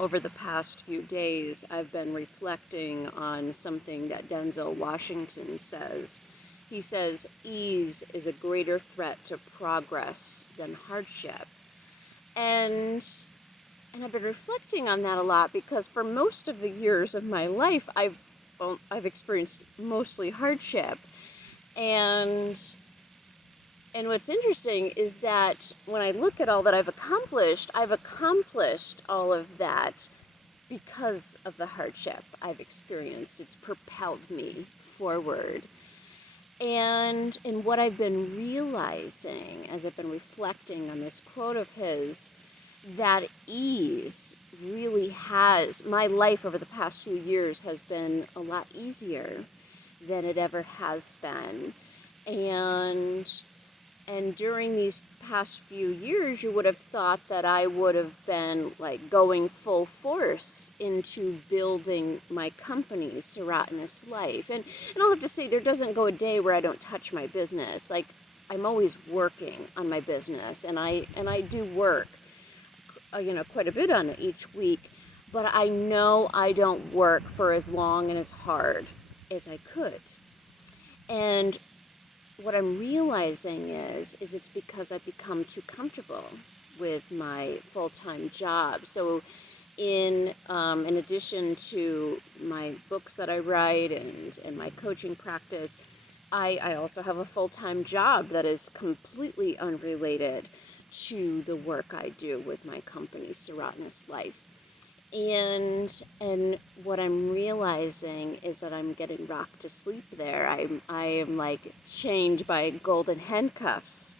over the past few days, I've been reflecting on something that Denzel Washington says. He says, ease is a greater threat to progress than hardship. And I've been reflecting on that a lot because for most of the years of my life, I've experienced mostly hardship. And what's interesting is that when I look at all that I've accomplished all of that because of the hardship I've experienced. It's propelled me forward. And what I've been realizing as I've been reflecting on this quote of his, that ease really has, my life over the past few years has been a lot easier than it ever has been. And during these past few years, you would have thought that I would have been like going full force into building my company, Serotinous Life. And I'll have to say, there doesn't go a day where I don't touch my business. Like, I'm always working on my business, and I do work, quite a bit on it each week. But I know I don't work for as long and as hard as I could. And what I'm realizing is it's because I've become too comfortable with my full-time job. So in addition to my books that I write and my coaching practice, I also have a full-time job that is completely unrelated to the work I do with my company, Serotinous Life. And what I'm realizing is that I'm getting rocked to sleep there. I am like chained by golden handcuffs.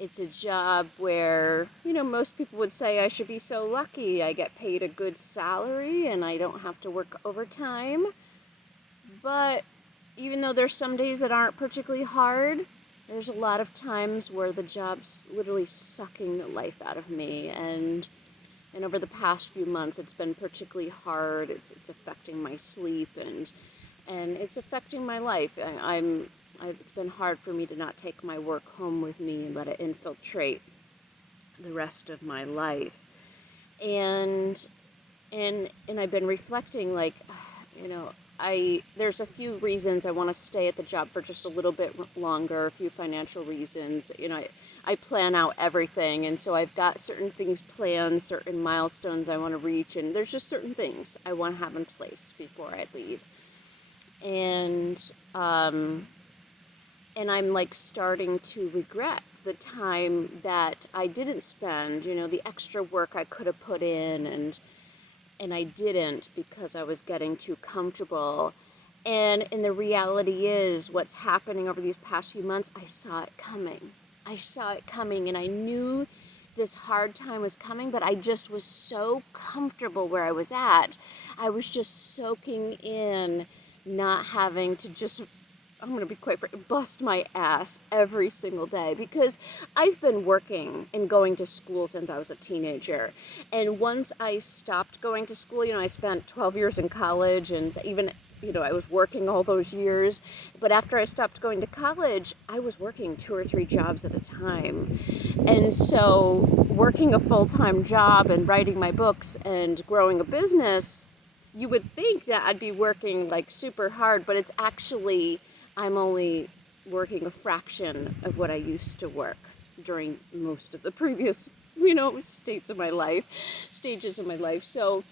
It's a job where, most people would say I should be so lucky. I get paid a good salary and I don't have to work overtime. But even though there's some days that aren't particularly hard, there's a lot of times where the job's literally sucking the life out of me. And over the past few months, it's been particularly hard. It's affecting my sleep and it's affecting my life. It's been hard for me to not take my work home with me and let it infiltrate the rest of my life. And I've been reflecting, like, there's a few reasons I want to stay at the job for just a little bit longer. A few financial reasons. I plan out everything, and so I've got certain things planned, certain milestones I want to reach, and there's just certain things I want to have in place before I leave. And I'm like starting to regret the time that I didn't spend, the extra work I could have put in, and I didn't because I was getting too comfortable. And the reality is, what's happening over these past few months, I saw it coming, and I knew this hard time was coming, but I just was so comfortable where I was at. I was just soaking in, not having to just, I'm going to be quite frank, bust my ass every single day, because I've been working and going to school since I was a teenager. And once I stopped going to school, I spent 12 years in college, and even I was working all those years, but after I stopped going to college, I was working 2 or 3 jobs at a time. And so working a full-time job and writing my books and growing a business, you would think that I'd be working like super hard, but it's actually, I'm only working a fraction of what I used to work during most of the previous, stages of my life. So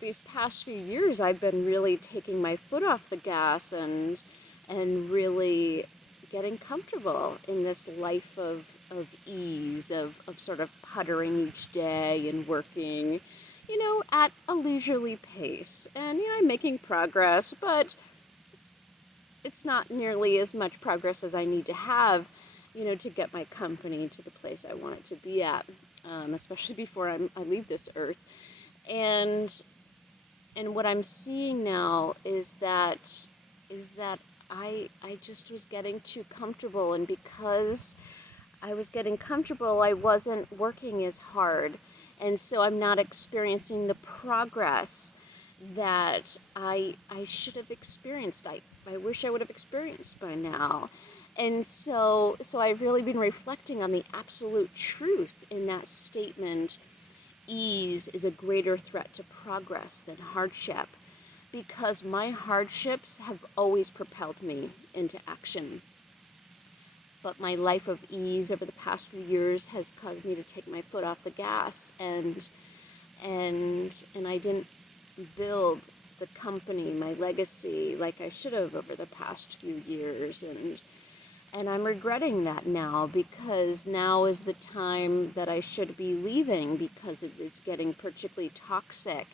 these past few years, I've been really taking my foot off the gas and really getting comfortable in this life of ease, of sort of puttering each day and working, at a leisurely pace. And, I'm making progress, but it's not nearly as much progress as I need to have, to get my company to the place I want it to be at, especially before I leave this earth. And what I'm seeing now is that I just was getting too comfortable, and because I was getting comfortable, I wasn't working as hard, and so I'm not experiencing the progress that I should have experienced. I wish I would have experienced by now. And so I've really been reflecting on the absolute truth in that statement. ease is a greater threat to progress than hardship, because my hardships have always propelled me into action. But my life of ease over the past few years has caused me to take my foot off the gas, and I didn't build the company, my legacy, like I should have over the past few years, and I'm regretting that now, because now is the time that I should be leaving, because it's getting particularly toxic.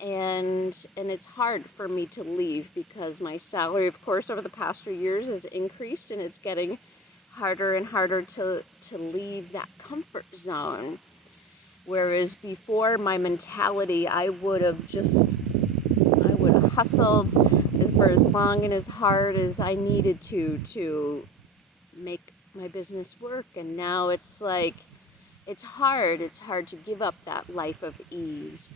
And it's hard for me to leave, because my salary, of course, over the past few years has increased, and it's getting harder and harder to leave that comfort zone. Whereas before, my mentality, I would have hustled for as long and as hard as I needed to make my business work. And now it's like, it's hard to give up that life of ease.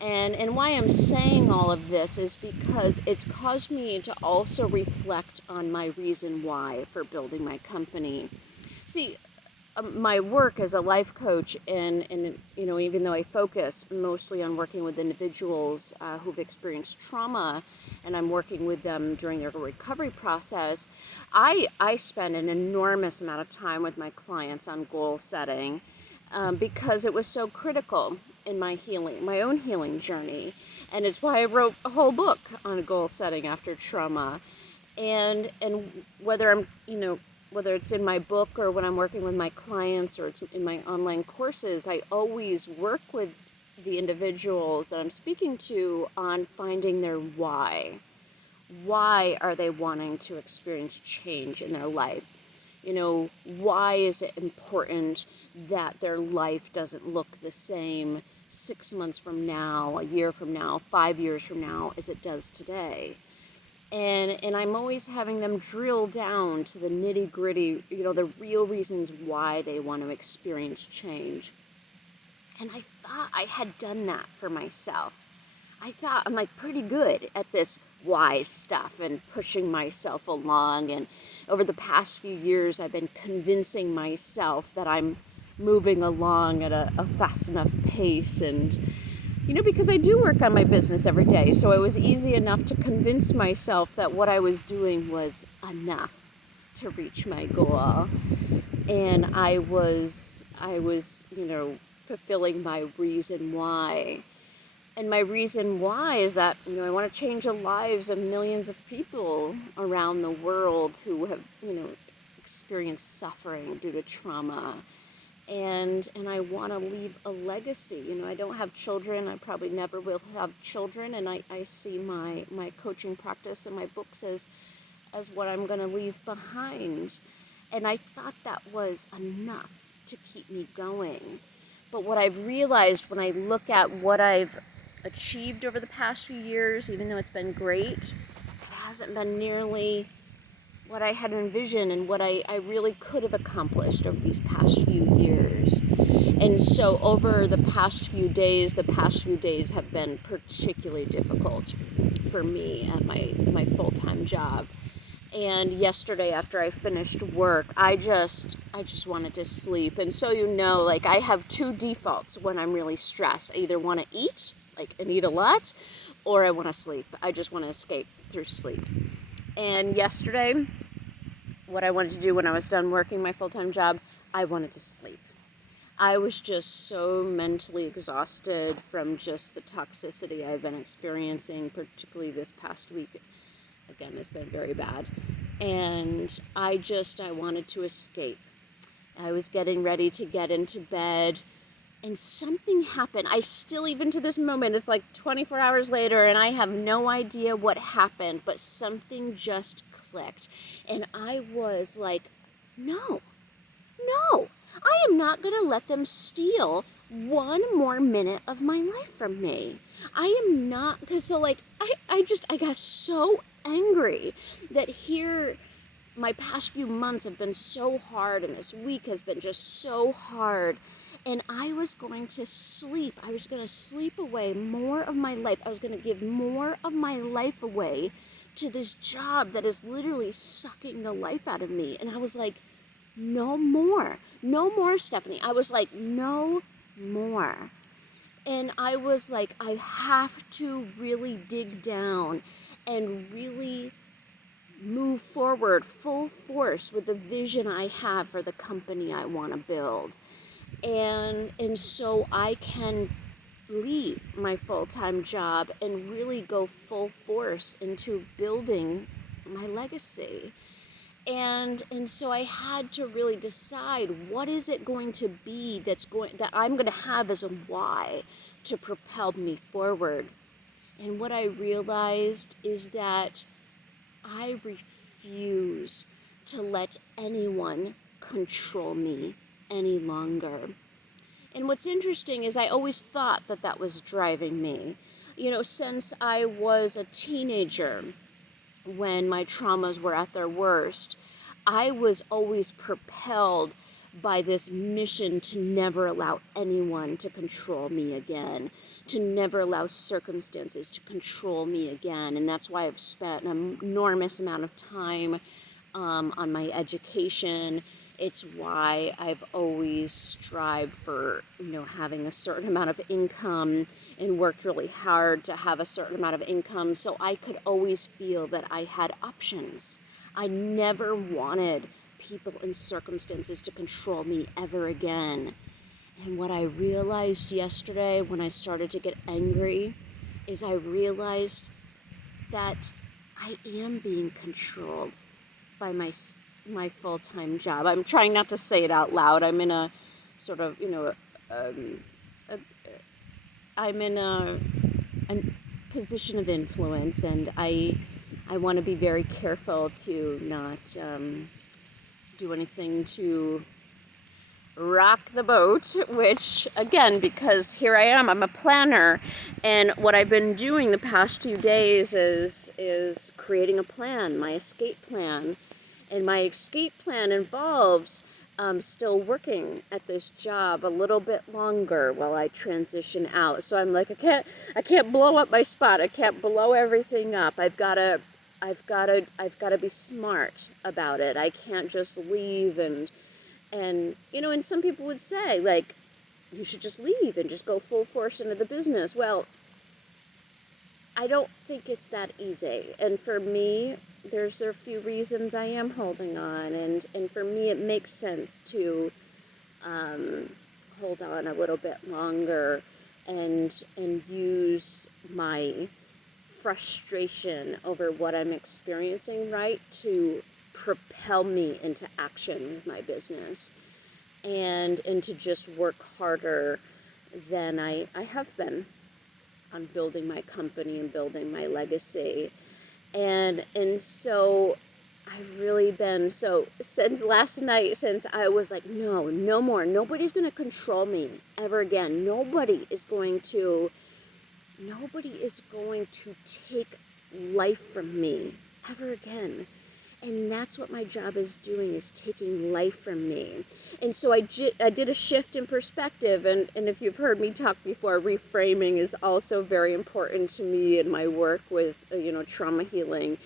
And why I'm saying all of this is because it's caused me to also reflect on my reason why for building my company. See, my work as a life coach, and even though I focus mostly on working with individuals who've experienced trauma, and I'm working with them during their recovery process, I spend an enormous amount of time with my clients on goal setting, because it was so critical in my healing, my own healing journey. And it's why I wrote a whole book on goal setting after trauma. And whether it's in my book or when I'm working with my clients or it's in my online courses, I always work with the individuals that I'm speaking to on finding their why. Why are they wanting to experience change in their life? Why is it important that their life doesn't look the same 6 months from now, a year from now, 5 years from now, as it does today? And I'm always having them drill down to the nitty gritty, the real reasons why they want to experience change. And I thought I had done that for myself. I thought I'm pretty good at this why stuff and pushing myself along. And over the past few years, I've been convincing myself that I'm moving along at a fast enough pace, and because I do work on my business every day, so it was easy enough to convince myself that what I was doing was enough to reach my goal. And I was fulfilling my reason why. And my reason why is that, I want to change the lives of millions of people around the world who have, experienced suffering due to trauma. And I want to leave a legacy. I don't have children. I probably never will have children. And I see my coaching practice and my books as what I'm going to leave behind. And I thought that was enough to keep me going. But what I've realized when I look at what I've achieved over the past few years, even though it's been great, it hasn't been nearly what I had envisioned and what I really could have accomplished over these past few years. And so over the past few days have been particularly difficult for me at my full-time job. And yesterday after I finished work, I just wanted to sleep. And so I have two defaults when I'm really stressed. I either want to eat, and eat a lot, or I want to sleep. I just want to escape through sleep. And yesterday, what I wanted to do when I was done working my full-time job, I wanted to sleep. I was just so mentally exhausted from just the toxicity I've been experiencing, particularly this past week. Again, it's been very bad. And I wanted to escape. I was getting ready to get into bed, and something happened. I still, even to this moment, it's 24 hours later, and I have no idea what happened, but something just clicked. And I was like, no, I am not going to let them steal one more minute of my life from me. I am not, because I got so angry that here my past few months have been so hard, and this week has been just so hard. And I was going to sleep. I was going to sleep away more of my life. I was going to give more of my life away to this job that is literally sucking the life out of me. And I was like, no more, Stephanie. I was like, no more. And I was like, I have to really dig down and really move forward full force with the vision I have for the company I want to build. And so I can leave my full-time job and really go full force into building my legacy. And so I had to really decide, what is it going to be that I'm going to have as a why to propel me forward. And what I realized is that I refuse to let anyone control me any longer. And what's interesting is I always thought that that was driving me. Since I was a teenager, when my traumas were at their worst, I was always propelled by this mission to never allow anyone to control me again, to never allow circumstances to control me again. And that's why I've spent an enormous amount of time on my education. It's why I've always strived for, having a certain amount of income and worked really hard to have a certain amount of income so I could always feel that I had options. I never wanted people and circumstances to control me ever again. And what I realized yesterday when I started to get angry is I realized that I am being controlled by my full-time job. I'm trying not to say it out loud. I'm in a sort of, I'm in a position of influence, and I want to be very careful to not do anything to rock the boat, which, again, because here I am, I'm a planner, and what I've been doing the past few days is creating a plan, my escape plan. And my escape plan involves still working at this job a little bit longer while I transition out. So I'm like, I can't blow up my spot. I can't blow everything up. I've got to be smart about it. I can't just leave and some people would say, like, you should just leave and just go full force into the business. Well, I don't think it's that easy. And for me, there's a few reasons I am holding on. And for me, it makes sense to hold on a little bit longer and use my frustration over what I'm experiencing, right, to propel me into action with my business and to just work harder than I have been on building my company and building my legacy. And so I've really been, so since last night, since I was like, no more, nobody's going to control me ever again. Nobody is going to take life from me ever again. And that's what my job is doing, is taking life from me. And so I did a shift in perspective. And if you've heard me talk before, reframing is also very important to me in my work with, trauma healing,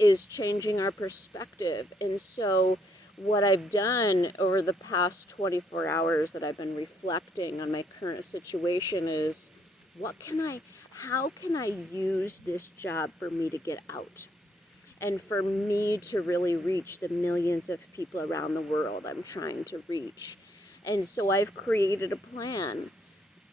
is changing our perspective. And so what I've done over the past 24 hours that I've been reflecting on my current situation is, how can I use this job for me to get out? And for me to really reach the millions of people around the world I'm trying to reach. And so I've created a plan,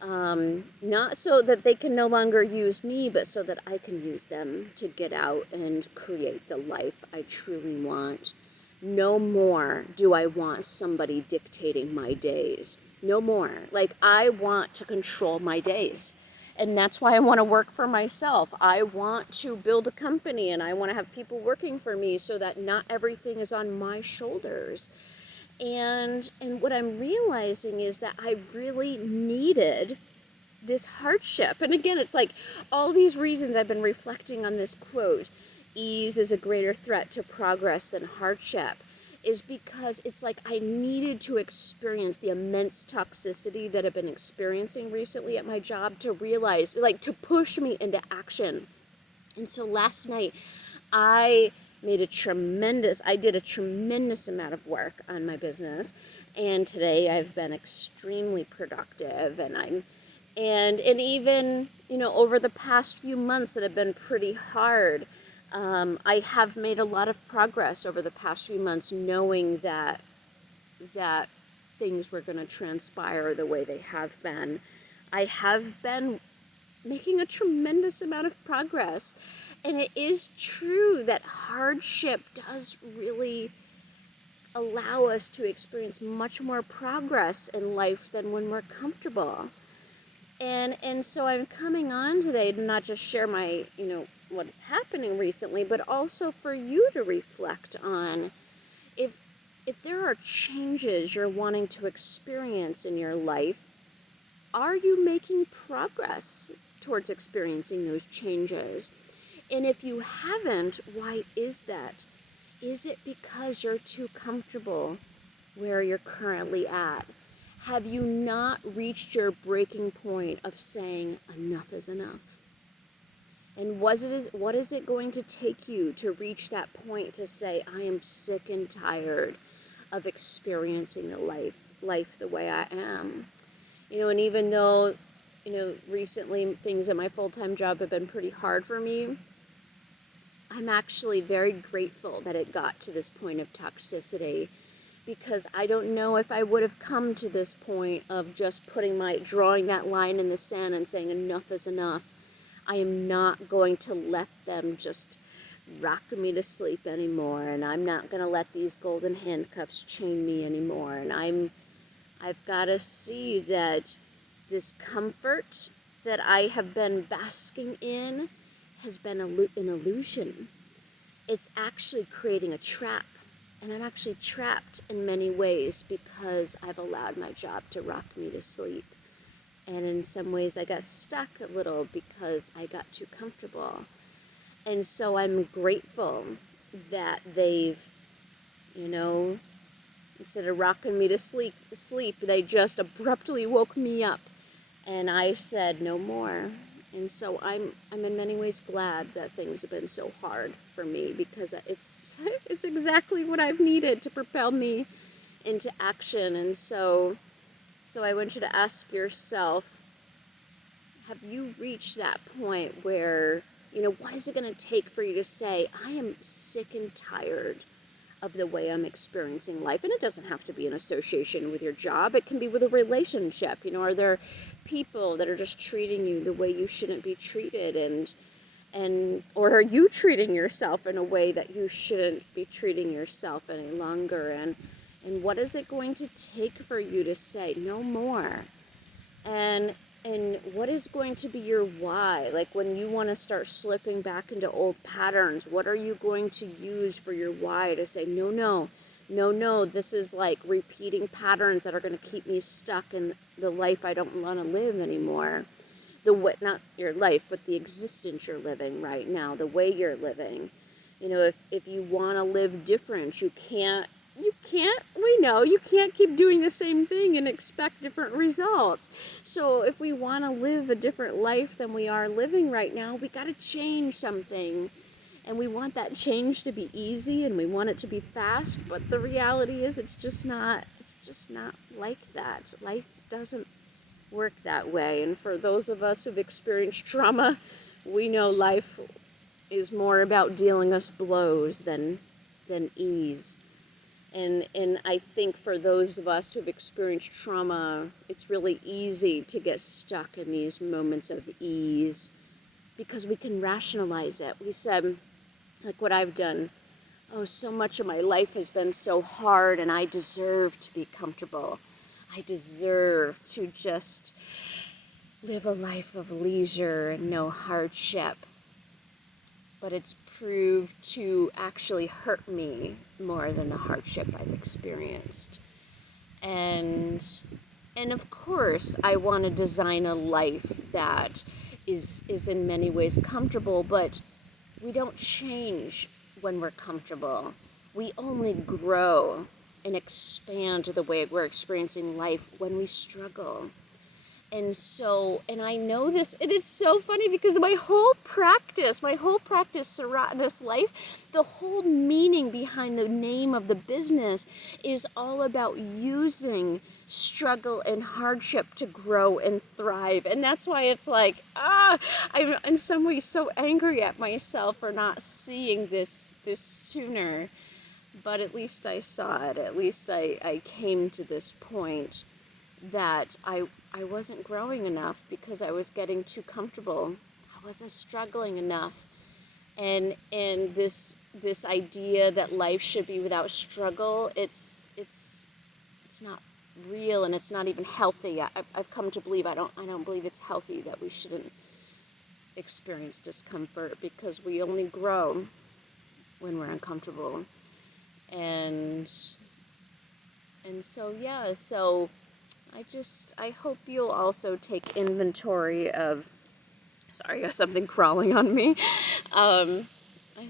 not so that they can no longer use me, but so that I can use them to get out and create the life I truly want. No more do I want somebody dictating my days. No more. Like, I want to control my days. And that's why I want to work for myself. I want to build a company, and I want to have people working for me so that not everything is on my shoulders. And what I'm realizing is that I really needed this hardship. And again, it's like all these reasons I've been reflecting on this quote, ease is a greater threat to progress than hardship, is because it's like I needed to experience the immense toxicity that I've been experiencing recently at my job to realize, like, to push me into action. And so last night, I did a tremendous amount of work on my business, and today I've been extremely productive, and I'm And even, over the past few months that have been pretty hard, I have made a lot of progress over the past few months, knowing that things were going to transpire the way they have been. I have been making a tremendous amount of progress. And it is true that hardship does really allow us to experience much more progress in life than when we're comfortable. And so I'm coming on today to not just share my, what is happening recently, but also for you to reflect on if there are changes you're wanting to experience in your life, are you making progress towards experiencing those changes? And if you haven't, why is that? Is it because you're too comfortable where you're currently at? Have you not reached your breaking point of saying enough is enough? And what is it going to take you to reach that point to say, I am sick and tired of experiencing the life the way I am? And even though, recently things at my full-time job have been pretty hard for me, I'm actually very grateful that it got to this point of toxicity, because I don't know if I would have come to this point of just drawing that line in the sand and saying enough is enough. I am not going to let them just rock me to sleep anymore, and I'm not going to let these golden handcuffs chain me anymore. And I've got to see that this comfort that I have been basking in has been an illusion. It's actually creating a trap. And I'm actually trapped in many ways because I've allowed my job to rock me to sleep. And in some ways I got stuck a little because I got too comfortable. And so I'm grateful that they've, instead of rocking me to sleep, they just abruptly woke me up. And I said no more. And so I'm in many ways glad that things have been so hard for me, because it's exactly what I've needed to propel me into action. And so I want you to ask yourself, have you reached that point where, what is it going to take for you to say, I am sick and tired of the way I'm experiencing life? And it doesn't have to be an association with your job. It can be with a relationship. Are there people that are just treating you the way you shouldn't be treated, or are you treating yourself in a way that you shouldn't be treating yourself any longer? And what is it going to take for you to say no more? And what is going to be your why? Like when you want to start slipping back into old patterns, what are you going to use for your why to say, no, this is like repeating patterns that are going to keep me stuck in the life I don't want to live anymore. Not your life, but the existence you're living right now, the way you're living. If you want to live different, you can't keep doing the same thing and expect different results. So if we want to live a different life than we are living right now, we got to change something. And we want that change to be easy, and we want it to be fast, but the reality is it's just not like that. Life doesn't work that way. And for those of us who've experienced trauma, we know life is more about dealing us blows than ease. And I think for those of us who've experienced trauma, it's really easy to get stuck in these moments of ease because we can rationalize it. We said, like what I've done, oh, so much of my life has been so hard and I deserve to be comfortable. I deserve to just live a life of leisure and no hardship. But it's proved to actually hurt me more than the hardship I've experienced. And of course, I want to design a life that is in many ways comfortable, but we don't change when we're comfortable. We only grow and expand the way we're experiencing life when we struggle. And I know this, it is so funny because my whole practice, Serotinous Life, the whole meaning behind the name of the business is all about using struggle and hardship to grow and thrive. And that's why it's like, I'm in some ways so angry at myself for not seeing this sooner. But at least I saw it. At least I came to this point that I wasn't growing enough because I was getting too comfortable. I wasn't struggling enough. And this idea that life should be without struggle, it's not real, and it's not even healthy. I've come to believe I don't believe it's healthy that we shouldn't experience discomfort, because we only grow when we're uncomfortable. And so yeah, so I hope you'll also take inventory of, sorry, I got something crawling on me. I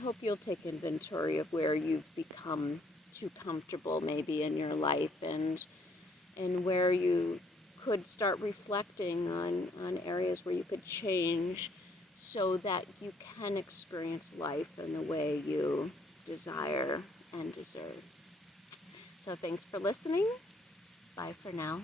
hope you'll take inventory of where you've become too comfortable maybe in your life, and where you could start reflecting on areas where you could change so that you can experience life in the way you desire and deserve. So thanks for listening. Bye for now.